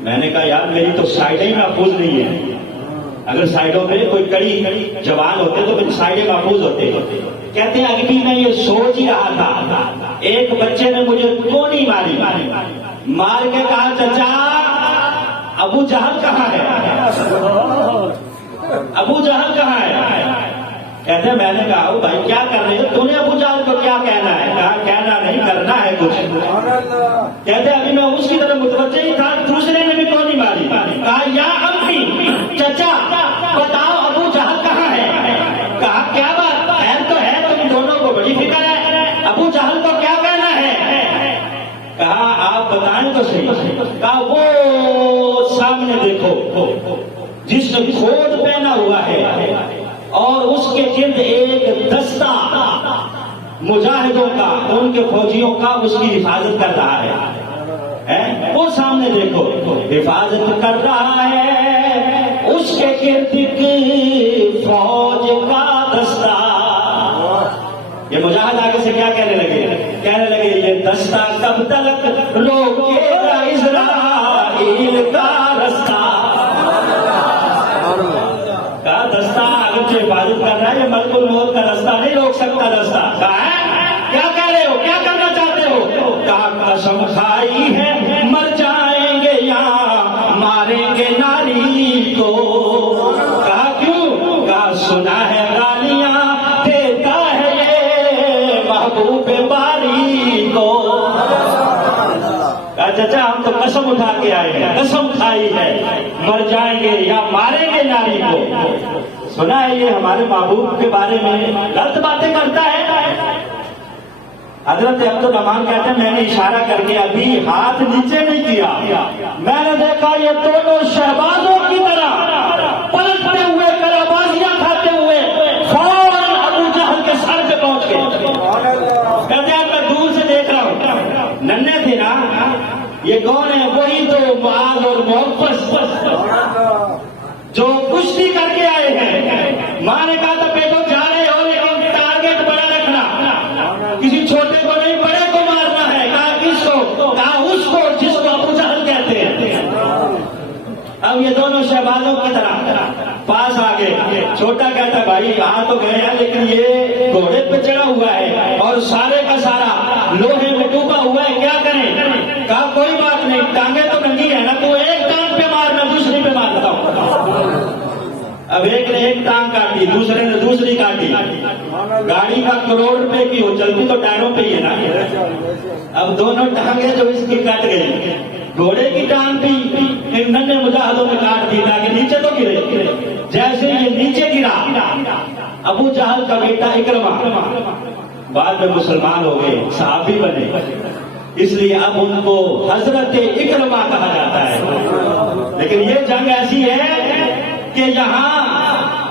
میں نے کہا یار میری تو سائڈیں ہی محفوظ نہیں ہے، اگر سائڈوں پہ کوئی کڑی جوان ہوتے تو پھر سائڈیں محفوظ ہوتے۔ کہتے ہیں ابھی میں یہ سوچ ہی رہا تھا، ایک بچے نے مجھے گولی ماری، مار کے کہا چچا ابو جہل کہاں ہے، ابو جہل کہاں ہے؟ کہتے ہیں میں نے کہا بھائی کیا کر رہے ہو، تو نے ابو جہل کو کیا کہنا ہے؟ کہا کہنا نہیں کرنا ہے کچھ۔ کہتے ہیں ابھی میں اس کی طرف متوجہ ہی تھا، دوسرے نے بھی گولی ماری، کہا یا امی چچا بتاؤ ابو جہل کہاں ہے؟ کہا کیا بات خیر تو ہے، تم دونوں کو بڑی فکر ہے، ابو جہل کو کیا کہنا ہے؟ کہا آپ بتائیں تو صحیح۔ کہا وہ سامنے دیکھو جس نے کوٹ پہنا ہوا ہے اور اس کے گرد ایک دستہ مجاہدوں کا، ان کے فوجیوں کا اس کی حفاظت کر رہا ہے، وہ سامنے دیکھو حفاظت کر رہا ہے، اس کے گرد ایک فوج کا دستہ۔ یہ مجاہد آگے سے کیا کہنے لگے یہ دستہ کب تک روکے گا اسرائیل کا رستہ۔ کا دستہ اگر سے حفاظت کر رہا ہے، یہ ملک الموت کا رستہ نہیں روک سکتا دستہ۔ کہا کیا کہہ رہے ہو، کیا کرنا چاہتے ہو؟ کہا قسم کھائی ہے مر جائیں گے یا ماریں گے ناری کو۔ کہا کیوں؟ کہا سنا ہے گالیاں دیتا ہے یہ محبوب باری کو۔ کہا چچا ہم تو قسم اٹھا کے آئے ہیں، قسم کھائی ہے مر جائیں گے یا ماریں گے ناری کو۔ سنا ہے یہ ہمارے محبوب کے بارے میں غلط باتیں کرتا ہے۔ حضرت عبد الرحمن کہتے ہیں میں نے اشارہ کر کے ابھی ہاتھ نیچے نہیں کیا، میں نے دیکھا یہ دونوں شہبازوں کی طرح پلٹتے ہوئے کلابازیاں کھاتے ہوئے فوراً ابو جہل کے سر پہ پہنچ گئے۔ کہتے ہیں میں دور سے دیکھ رہا ہوں، ننھے تھے نا، یہ کون ہے؟ وہی تو معاذ اور محفظ جو کشتی کر کے آئے ہیں۔ ماں نے کہا تھا بیٹو جا رہے ہو لیکن ٹارگیٹ بڑا رکھنا، کسی چھوٹے کو نہیں بڑے کو مارنا ہے۔ کہا کس کو؟ کہا اس کو جس کو ابو جہل کہتے ہیں۔ اب یہ دونوں شہبازوں کی طرح پاس آ گئے۔ چھوٹا کہتا بھائی کہاں تو گئے ہیں لیکن یہ گھوڑے پہ چڑھا ہوا ہے اور سارے کا سارا لوہے میں ڈوبا ہوا ہے، کیا کریں؟ کہا کوئی بات نہیں، ٹانگیں تو ننگی ہے نا، تو ایک ٹانگ پہ مار میں دوسری پہ مارتا ہوں۔ اب ایک نے ایک ٹانگ کاٹی، دوسرے نے دوسری کاٹی۔ گاڑی کا کروڑ روپے کی ہو، چلتی تو ٹائروں پہ ہی ہے نا۔ اب دونوں ٹانگیں جو اس کی کٹ گئی، گھوڑے کی ٹانگ بھی ان ننھے مجاہدوں نے کاٹ دی تاکہ نیچے تو گرے۔ جیسے یہ نیچے گرا، ابو جہل کا بیٹا اکرمہ بعد میں مسلمان ہو گئے، صحابی بنے، اس لیے اب ان کو حضرت اکرمہ کہا جاتا ہے۔ لیکن یہ جنگ ایسی ہے کہ یہاں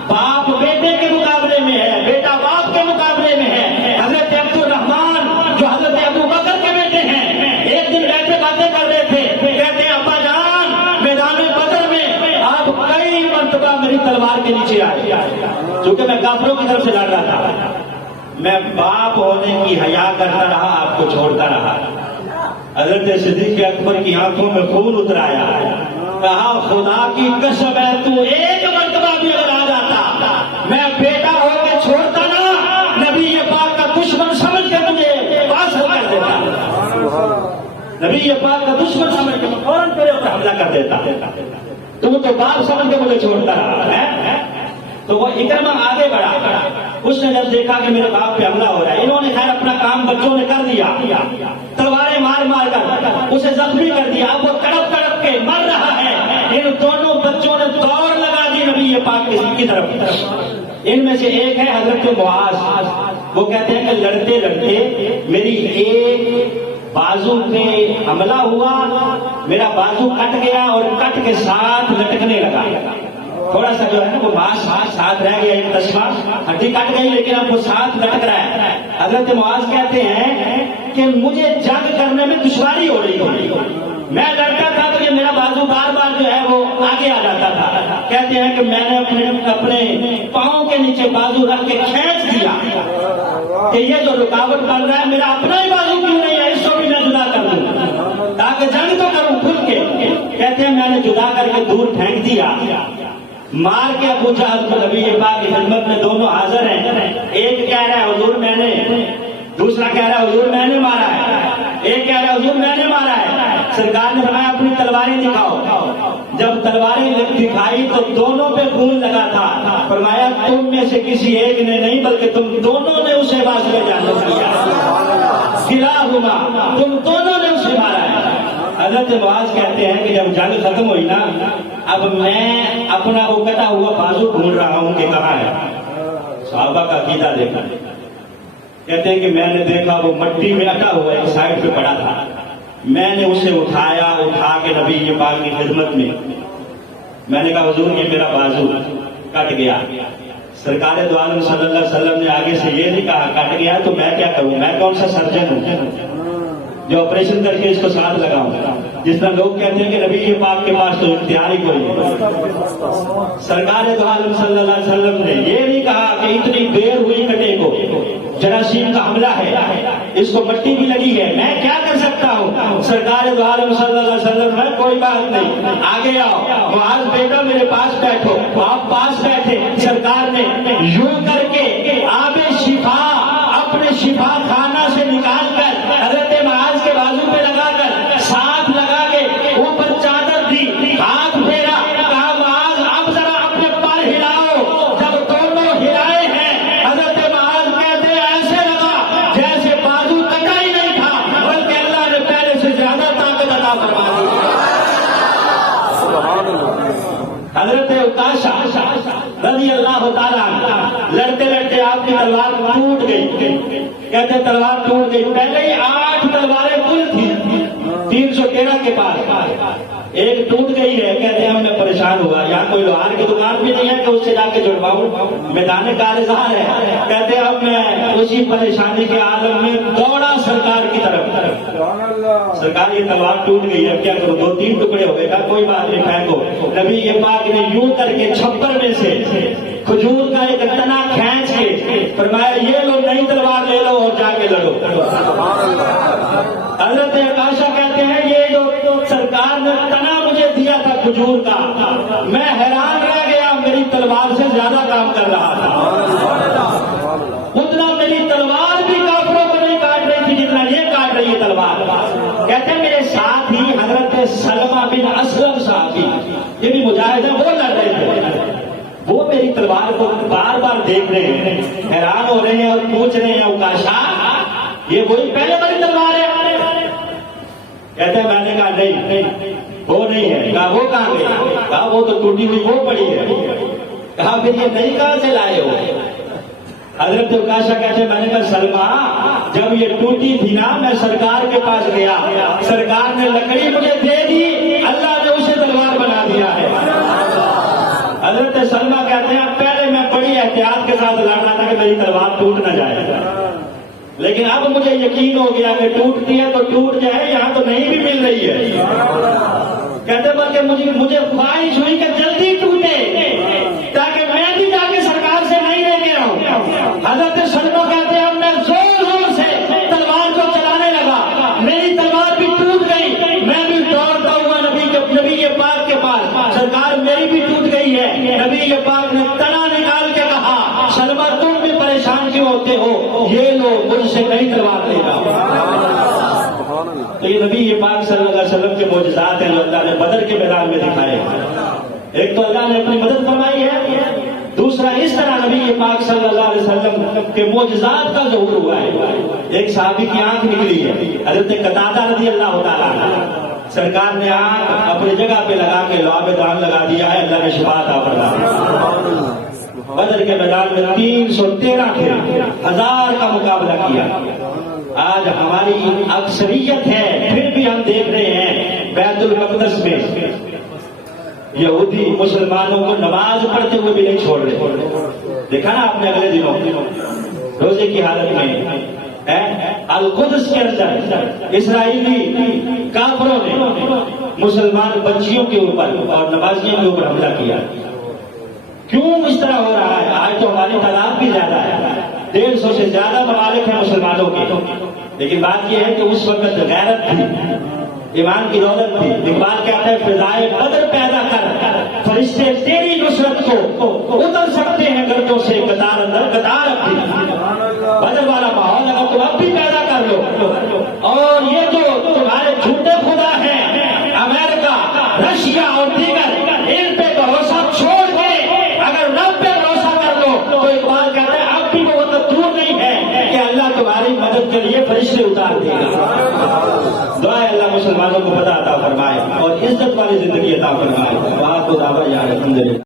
باپ بیٹے کے مقابلے میں ہے، بیٹا باپ کے مقابلے میں ہے۔ حضرت عبد الرحمن جو حضرت ابو بکر کے بیٹے ہیں، ایک دن بیٹھے باتیں کر رہے تھے، کہتے ہیں ابا جان میدان بدر میں آپ کئی مرتبہ میری تلوار کے نیچے کیونکہ میں کافروں کی طرف سے لڑ رہا تھا. میں باپ ہونے کی حیا کرتا رہا, آپ کو چھوڑتا رہا. حضرت صدیق اکبر کی آنکھوں میں خون اتر آیا. کہا خدا کی قسم ہے تو ایک مرتبہ بھی اگر آ جاتا میں بیٹا ہو کے چھوڑتا نہ, نبی پاک کا دشمن سمجھ کے تجھے پاس ہو کر دیتا. نبی پاک کا دشمن سمجھ کے فوراً تیرے اوپر حملہ کر دیتا. تم تو باپ سمجھ کے مجھے چھوڑتا رہا ہے. تو وہ اکرمہ آگے بڑھا. اس نے جب دیکھا کہ میرے باپ پہ حملہ ہو رہا ہے, انہوں نے خیر اپنا کام بچوں نے کر دیا, تلواریں مار مار کر اسے زخمی کر دیا. اب وہ تڑپ تڑپ کے مر رہا ہے. ان دونوں بچوں نے دوڑ لگا دی نبی پاک کی طرف. ان میں سے ایک ہے حضرت معاذ. وہ کہتے ہیں کہ لڑتے لڑتے میری ایک بازو پہ حملہ ہوا, میرا بازو کٹ گیا اور کٹ کے ساتھ لٹکنے لگا. تھوڑا سا جو ہے نا وہ ماس ساتھ رہ گیا, ایک تشمہ ہڈی کٹ گئی لیکن اب وہ ساتھ لٹک رہا ہے. حضرت معاذ کہتے ہیں کہ مجھے جنگ کرنے میں دشواری ہو رہی تھی. میں لڑتا تھا تو یہ میرا بازو بار بار جو ہے وہ آگے آ جاتا تھا. کہتے ہیں کہ میں نے اپنے پاؤں کے نیچے بازو رکھ کے کھینچ دیا کہ یہ جو رکاوٹ بن رہا ہے میرا اپنا ہی بازو کیوں نہیں ہے, اس کو بھی میں جدا کر دوں تاکہ جنگ تو کروں کھل کے. کہتے ہیں میں نے جدا کر کے دور پھینک دیا. مار کے ابو جہل کو نبی پاک کی خدمت میں دونوں حاضر ہیں. ایک کہہ رہا ہے حضور میں نے, دوسرا کہہ رہا ہے حضور میں نے مارا ہے. ایک کہہ رہا ہے حضور میں نے مارا ہے. سرکار نے فرمایا اپنی تلواریں دکھاؤ. جب تلواریں دکھائی تو دونوں پہ خون لگا تھا. فرمایا تم میں سے کسی ایک نے نہیں بلکہ تم دونوں نے اسے واسطے جانب کیا. کلاہما, تم دونوں نے اسے مارا ہے. حضرت معاذ کہتے ہیں کہ جب جنگ ختم ہوئی نا, اب میں اپنا وہ کٹا ہوا بازو ڈھونڈ رہا ہوں کہ کہاں ہے. صحابہ کا عقیدہ دیکھا. کہتے ہیں کہ میں نے دیکھا وہ مٹی میں اٹا ہوا ایک سائڈ پہ پڑا تھا. میں نے اسے اٹھا کے نبی پاک کی خدمت میں نے کہا حضور یہ میرا بازو کٹ گیا. سرکار دو عالم صلی اللہ علیہ وسلم نے آگے سے یہ نہیں کہا کٹ گیا تو میں کیا کروں, میں کون سا سرجن ہوں جو آپریشن کر کے اس کو ساتھ لگاؤں. جس طرح لوگ کہتے ہیں کہ نبی پاک کے پاس تو اختیار ہی کوئی ہے. سرکار دو عالم صلی اللہ علیہ وسلم نے یہ نہیں کہا کہ اتنی دیر ہوئی کٹے کو, جراثیم کا حملہ ہے, اس کو مٹی بھی لگی ہے, میں کیا کر سکتا ہوں. سرکار دو عالم صلی اللہ علیہ وسلم ہے کوئی بات نہیں, آگے آؤ معاذ بیٹا میرے پاس بیٹھو. آپ پاس بیٹھے. سرکار نے یوں کر کے آب شفا اپنے شفا خانہ سے نکال کر حضرت معاذ کے بازو پہ لگا کر ساتھ لگا کے اوپر چادر دی, ہاتھ پھیرا, کہا معاذ اب ذرا اپنے پر ہلاؤ. جب دونوں ہلائے ہیں حضرت معاذ کہتے ایسے لگا جیسے بازو کٹا ہی نہیں تھا بلکہ اللہ نے پہلے سے زیادہ طاقت عطا فرما دی. حضرت عکاشہ رضی اللہ تعالیٰ لڑتے لڑتے آپ کی تلوار ٹوٹ گئی. کہتے تلوار ٹوٹ گئی. پہلے ہی 8 تلواریں کل تھی 313 کے پاس, ایک ٹوٹ گئی ہے. کہتے ہیں میں پریشان ہوا, یہاں کوئی لوہار کی دکان بھی نہیں ہے کہ اس سے جا کے جڑواؤں, میدان کارزار ہے. کہتے ہیں اب میں اسی پریشانی کے عالم میں دوڑا سرکار کی طرف. سرکار یہ تلوار ٹوٹ گئی ہے, کیا کروں, 2-3 ٹکڑے ہو گئے. کہا کوئی بات نہیں پھینکو. نبی پاک نے یوں کر کے چھپر میں سے کھجور کا ایک تنا کھینچ کے فرمایا یہ لو نئی تلوار لے لو اور جا کے لڑو. حضرت عکاشہ کہتے ہیں یہ جو سرکار نے تنا مجھے دیا تھا کھجور کا, میں حیران رہ گیا, میری تلوار سے زیادہ کام کر رہا تھا. اتنا میری تلوار بھی کافروں کو نہیں کاٹ رہی تھی جتنا یہ کاٹ رہی ہے تلوار. کہتے ہیں میرے ساتھ ہی حضرت سلمہ بن اسلم صحابی, یہ بھی مجاہد ہیں, وہ لڑ رہے تھے. وہ میری تلوار کو بار بار دیکھ رہے ہیں, حیران ہو رہے ہیں اور پوچھ رہے ہیں عکاشہ یہ وہی پہلے والی تلوار ہے. کہتے ہیں میں نے کہا نہیں وہ نہیں ہے. کہا وہ کہاں گئی. کہا وہ تو ٹوٹی ہوئی وہ پڑی ہے. کہا پھر یہ نہیں کہاں سے لائے ہو. حضرت عکاشہ کہتے ہیں میں نے کہا سلمہ جب یہ ٹوٹی تھی نا میں سرکار کے پاس گیا, سرکار نے لکڑی مجھے دے دی, اللہ نے اسے تلوار بنا دیا ہے. حضرت سلمہ کہتے ہیں پہلے میں بڑی احتیاط کے ساتھ لڑنا تھا کہ میری تلوار ٹوٹ نہ جائے, لیکن اب مجھے یقین ہو گیا کہ ٹوٹتی ہے تو ٹوٹ جائے, یہاں تو نہیں بھی مل رہی ہے. کہتے بلکہ مجھے خواہش ہوئی کہ جلدی ٹوٹے تاکہ میں بھی جا کے سرکار سے نہیں یہ لوگ مجھ سے نہیں تلوار لینا. تو یہ نبی پاک صلی اللہ علیہ وسلم کے معجزات ہیں جو اللہ نے بدر کے میدان میں دکھائے. ایک تو اللہ نے اپنی مدد فرمائی ہے, دوسرا اس طرح نبی پاک صلی اللہ علیہ وسلم کے معجزات کا ظہور ہوا ہے. ایک صحابی کی آنکھ نکلی ہے, حضرت قتادہ رضی اللہ تعالیٰ عنہ, سرکار نے آنکھ اپنی جگہ پہ لگا کے لعاب دان لگا دیا ہے, اللہ نے شفا عطا فرمائی. بدر کے میدان میں 313 تھے, 1000 کا مقابلہ کیا. آج ہماری اکثریت ہے, پھر بھی ہم دیکھ رہے ہیں بیت المقدس میں یہودی مسلمانوں کو نماز پڑھتے ہوئے بھی نہیں چھوڑ رہے. دیکھا نا آپ نے اگلے دنوں روزے کی حالت میں القدس کے اندر اسرائیلی کافروں نے مسلمان بچیوں کے اوپر اور نمازیوں کے اوپر حملہ کیا. کیوں اس طرح ہو رہا ہے؟ آج تو ہماری تعداد بھی زیادہ ہے, 150 سے زیادہ ممالک ہیں مسلمانوں کے, لیکن بات یہ ہے کہ اس وقت غیرت تھی, ایمان کی دولت تھی. اقبال کہتا ہے فضائے بدر پیدا کر, فرشتے تیری نصرت کو اتر سکتے ہیں گردوں سے قطار اندر قطار اپنی. بدر والا ماحول اگر تم اب بھی پیدا کر لو, اور یہ جو تمہارے جھوٹے خدا ہیں امریکہ, رشیا اور دیگر, ان پہ بھروسہ چھوڑ کے اگر رب پہ بھروسہ کر لو تو اقبال کہتا ہے اب بھی وہ وقت دور نہیں ہے کہ اللہ تمہاری مدد کے لیے فرشتے اتار دے گا. دعائے اللہ مسلمانوں کو پتہ عطا فرمائے اور عزت والی زندگی عطا فرمائے. بات کو دعویٰ یا الحمدللہ.